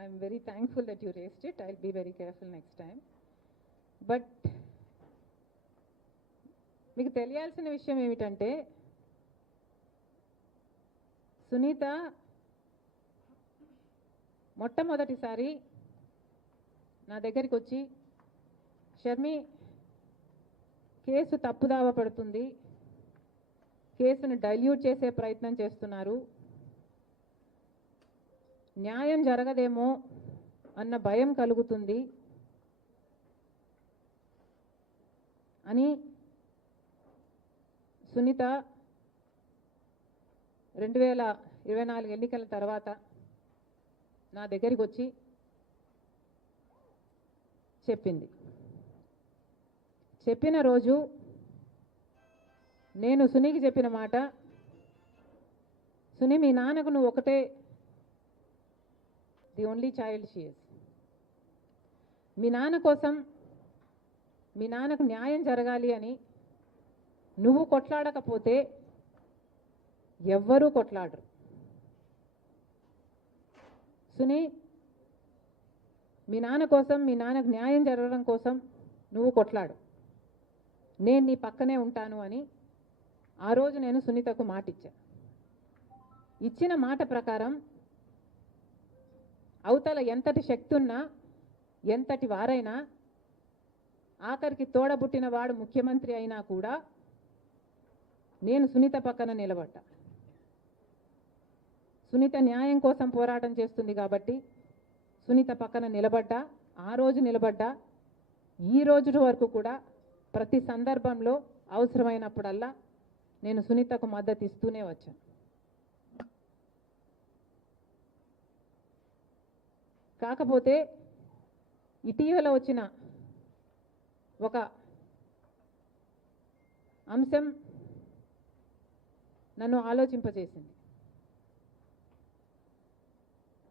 I'm very thankful that you raised it. I'll be very careful next time. But మీకు తెలియాల్సిన విషయం ఏమిటంటే సునీత మొట్టమొదటిసారి నా దగ్గరికి వచ్చి షర్మి కేసు తప్పుదావ పడుతుంది, కేసును డైల్యూట్ చేసే ప్రయత్నం చేస్తున్నారు, న్యాయం జరగదేమో అన్న భయం కలుగుతుంది అని సునీత 2024 ఎన్నికల తర్వాత నా దగ్గరికి వచ్చి చెప్పింది. చెప్పిన రోజు నేను సునీకి చెప్పిన మాట, సునీ మీ నాన్నకు నువ్వు ఒకటే, the only child she is. మీ నాన్న కోసం, మీ నాన్నకు న్యాయం జరగాలి అని నువ్వు కొట్లాడకపోతే ఎవ్వరూ కొట్లాడరు. సునీ, మీ నాన్న కోసం, మీ నాన్నకు న్యాయం జరగడం కోసం నువ్వు కొట్లాడు, నేను నీ పక్కనే ఉంటాను అని ఆ రోజు నేను సునీతకు మాట ఇచ్చా. ఇచ్చిన మాట ప్రకారం అవతల ఎంతటి శక్తి ఉన్నా, ఎంతటి వారైనా, ఆఖరికి తోడబుట్టిన వాడు ముఖ్యమంత్రి అయినా కూడా నేను సునీత పక్కన నిలబడ్డా. సునీత న్యాయం కోసం పోరాటం చేస్తుంది కాబట్టి సునీత పక్కన నిలబడ్డా, ఆ రోజు నిలబడ్డా, ఈ రోజు వరకు కూడా ప్రతి సందర్భంలో అవసరమైనప్పుడల్లా నేను సునీతకు మద్దతు ఇస్తూనే వచ్చాను. కాకపోతే ఇటీవల వచ్చిన ఒక అంశం నన్ను ఆలోచింపజేసింది.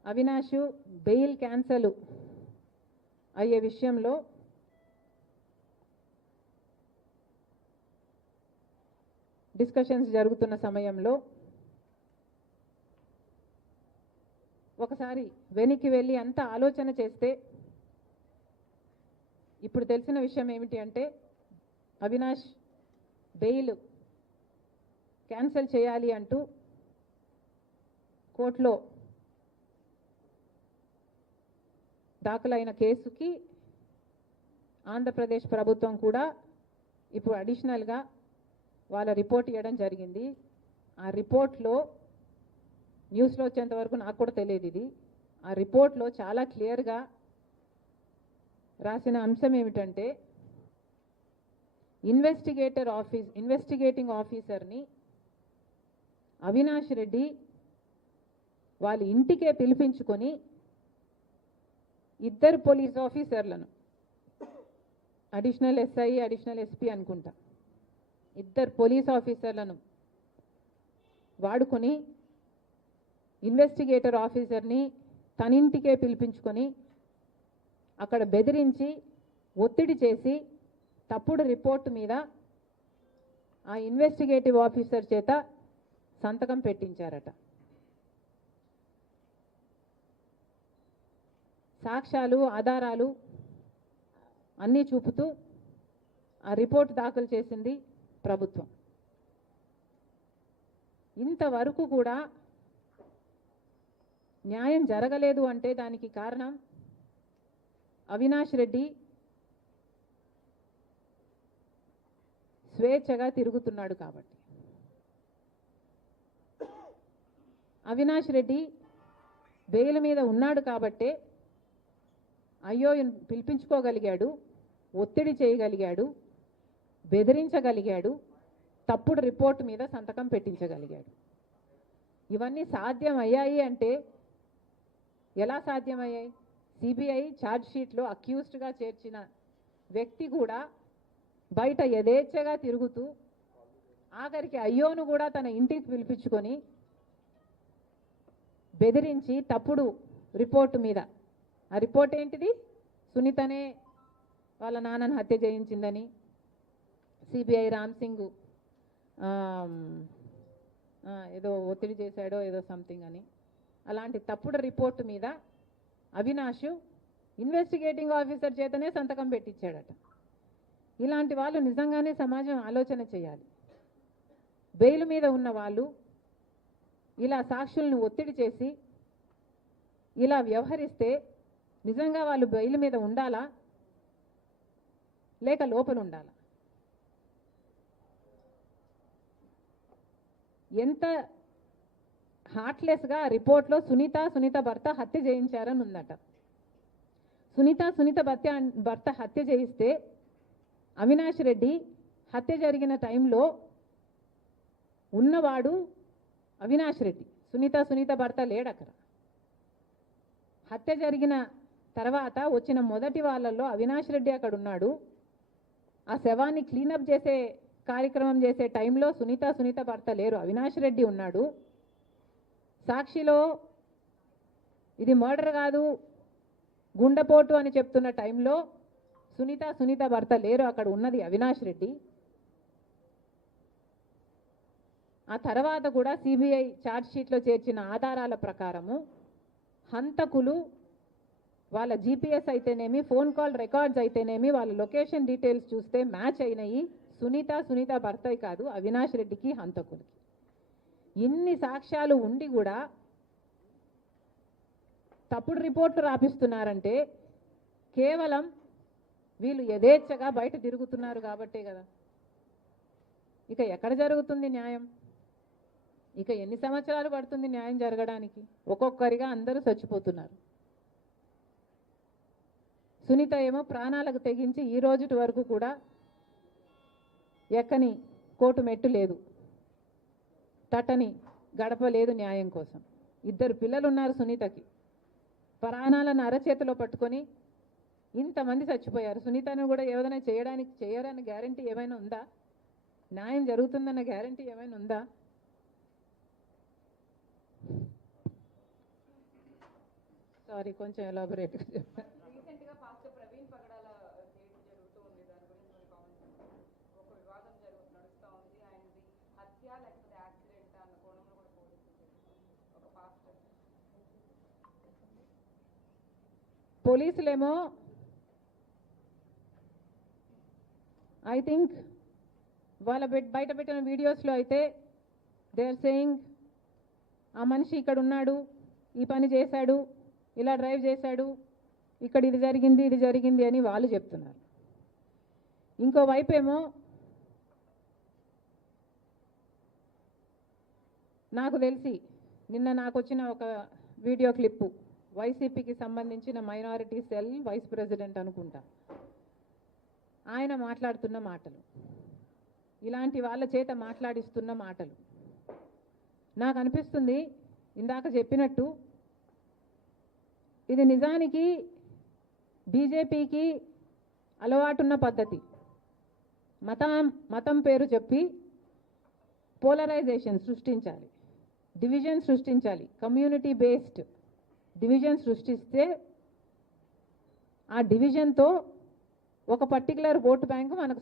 అవినాష్ బెయిల్ క్యాన్సల్ అయ్యే విషయంలో డిస్కషన్స్ జరుగుతున్న సమయంలో ఒకసారి వెనక్కి వెళ్ళి అంతా ఆలోచన చేస్తే ఇప్పుడు తెలిసిన విషయం ఏమిటి అంటే అవినాష్ బెయిల్ క్యాన్సిల్ చేయాలి అంటూ కోర్టులో దాఖలైన కేసుకి ఆంధ్రప్రదేశ్ ప్రభుత్వం కూడా ఇప్పుడు అడిషనల్గా వాళ్ళ రిపోర్ట్ ఇవ్వడం జరిగింది. ఆ రిపోర్ట్లో న్యూస్లో వచ్చేంత వరకు నాకు కూడా తెలియదు ఇది. ఆ రిపోర్ట్లో చాలా క్లియర్గా రాసిన అంశం ఏమిటంటే ఇన్వెస్టిగేటింగ్ ఆఫీసర్ని అవినాష్ రెడ్డి వాళ్ళ ఇంటికే పిలిపించుకొని ఇద్దరు పోలీస్ ఆఫీసర్లను, అడిషనల్ ఎస్ఐ, అడిషనల్ ఎస్పీ అనుకుంటా, ఇద్దరు పోలీస్ ఆఫీసర్లను వాడుకొని ఇన్వెస్టిగేటర్ ఆఫీసర్ని తన ఇంటికే పిలిపించుకొని అక్కడ బెదిరించి ఒత్తిడి చేసి తప్పుడు రిపోర్టు మీద ఆ ఇన్వెస్టిగేటివ్ ఆఫీసర్ చేత సంతకం పెట్టించారట. సాక్ష్యాలు, ఆధారాలు అన్నీ చూపుతూ ఆ రిపోర్ట్ దాఖలు చేసింది ప్రభుత్వం. ఇంతవరకు కూడా న్యాయం జరగలేదు అంటే దానికి కారణం అవినాష్ రెడ్డి స్వేచ్ఛగా తిరుగుతున్నాడు కాబట్టి. అవినాష్ రెడ్డి బెయిల్ మీద ఉన్నాడు కాబట్టే అయ్యో పిలిపించుకోగలిగాడు, ఒత్తిడి చేయగలిగాడు, బెదిరించగలిగాడు, తప్పుడు రిపోర్ట్ మీద సంతకం పెట్టించగలిగాడు. ఇవన్నీ సాధ్యమయ్యాయి అంటే ఎలా సాధ్యమయ్యాయి? సిబిఐ ఛార్జ్షీట్లో అక్యూజ్డ్గా చేర్చిన వ్యక్తి కూడా బయట యథేచ్ఛగా తిరుగుతూ ఆఖరికి అయ్యోను కూడా తన ఇంటికి పిలిపించుకొని బెదిరించి తప్పుడు రిపోర్టు మీద, ఆ రిపోర్ట్ ఏంటిది? సునీతనే వాళ్ళ నాన్నను హత్య చేయించిందని సిబిఐ రామ్ సింగ్ ఏదో ఒత్తిడి చేశాడో ఏదో సంథింగ్ అని, అలాంటి తప్పుడు రిపోర్టు మీద అవినాష్ ఇన్వెస్టిగేటింగ్ ఆఫీసర్ చేతనే సంతకం పెట్టించాడట. ఇలాంటి వాళ్ళు నిజంగానే సమాజం ఆలోచన చేయాలి. బెయిల్ మీద ఉన్న వాళ్ళు ఇలా సాక్షుల్ని ఒత్తిడి చేసి ఇలా వ్యవహరిస్తే నిజంగా వాళ్ళు బెయిల్ మీద ఉండాలా లేక లోపల ఉండాలా? ఎంత హార్ట్లెస్గా రిపోర్ట్లో సునీత భర్త హత్య చేయించారని ఉందట. సునీత భర్త హత్య చేయిస్తే అవినాష్ రెడ్డి హత్య జరిగిన టైంలో ఉన్నవాడు అవినాష్ రెడ్డి, సునీత భర్త లేడక్కడ. హత్య జరిగిన తర్వాత వచ్చిన మొదటి వాళ్ళల్లో అవినాష్ రెడ్డి అక్కడ ఉన్నాడు. ఆ శవాన్ని క్లీనప్ చేసే కార్యక్రమం చేసే టైంలో సునీత భర్త లేరు, అవినాష్ రెడ్డి ఉన్నాడు. సాక్షిలో ఇది మర్డర్ కాదు గుండెపోటు అని చెప్తున్న టైంలో సునీత భర్త లేరు, అక్కడ ఉన్నది అవినాష్ రెడ్డి. ఆ తర్వాత కూడా సిబిఐ ఛార్జ్షీట్లో చేర్చిన ఆధారాల ప్రకారము హంతకులు వాళ్ళ జీపీఎస్ అయితేనేమి, ఫోన్ కాల్ రికార్డ్స్ అయితేనేమి, వాళ్ళ లొకేషన్ డీటెయిల్స్ చూస్తే మ్యాచ్ అయినాయి. సునీత భర్త కాదు, అవినాష్ రెడ్డికి హంతకులకి. ఇన్ని సాక్ష్యాలు ఉండి కూడా తప్పుడు రిపోర్ట్లు రాపిస్తున్నారంటే కేవలం వీళ్ళు యథేచ్ఛగా బయట తిరుగుతున్నారు కాబట్టే కదా. ఇక ఎక్కడ జరుగుతుంది న్యాయం? ఇక ఎన్ని సంవత్సరాలు పడుతుంది న్యాయం జరగడానికి? ఒక్కొక్కరిగా అందరూ చచ్చిపోతున్నారు. సునీత ఏమో ప్రాణాలకు తెగించి ఈ రోజుటి వరకు కూడా ఎక్కని కోర్టు మెట్టు లేదు, తట్టని గడప లేదు న్యాయం కోసం. 2 పిల్లలు ఉన్నారు సునీతకి. ప్రాణాలను అరచేతిలో పట్టుకొని ఇంతమంది చచ్చిపోయారు. సునీతను కూడా ఏదైనా చేయడానికి గ్యారంటీ ఏమైనా ఉందా? న్యాయం జరుగుతుందన్న గ్యారంటీ ఏమైనా ఉందా? సారీ, కొంచెం ఎలాబొరేట్గా చెప్పాను. పోలీసులేమో ఐ థింక్ వాళ్ళ బయట పెట్టిన వీడియోస్లో అయితే దే ఆర్ సేయింగ్ ఆ మనిషి ఇక్కడ ఉన్నాడు, ఈ పని చేశాడు, ఇలా డ్రైవ్ చేశాడు, ఇక్కడ ఇది జరిగింది అని వాళ్ళు చెప్తున్నారు. ఇంకోవైపు ఏమో నాకు తెలిసి నిన్న నాకు వచ్చిన ఒక వీడియో క్లిప్పు, వైసీపీకి సంబంధించిన మైనారిటీ సెల్ వైస్ ప్రెసిడెంట్ అనుకుంటా, ఆయన మాట్లాడుతున్న మాటలు, ఇలాంటి వాళ్ళ చేత మాట్లాడిస్తున్న మాటలు నాకు అనిపిస్తుంది ఇందాక చెప్పినట్టు ఇది నిజానికి బీజేపీకి అలవాటున్న పద్ధతి. మతం పేరు చెప్పి పోలరైజేషన్ సృష్టించాలి, డివిజన్ సృష్టించాలి, కమ్యూనిటీ బేస్డ్ డివిజన్ సృష్టిస్తే ఆ డివిజన్తో ఒక పర్టికులర్ ఓటు బ్యాంకు మనకు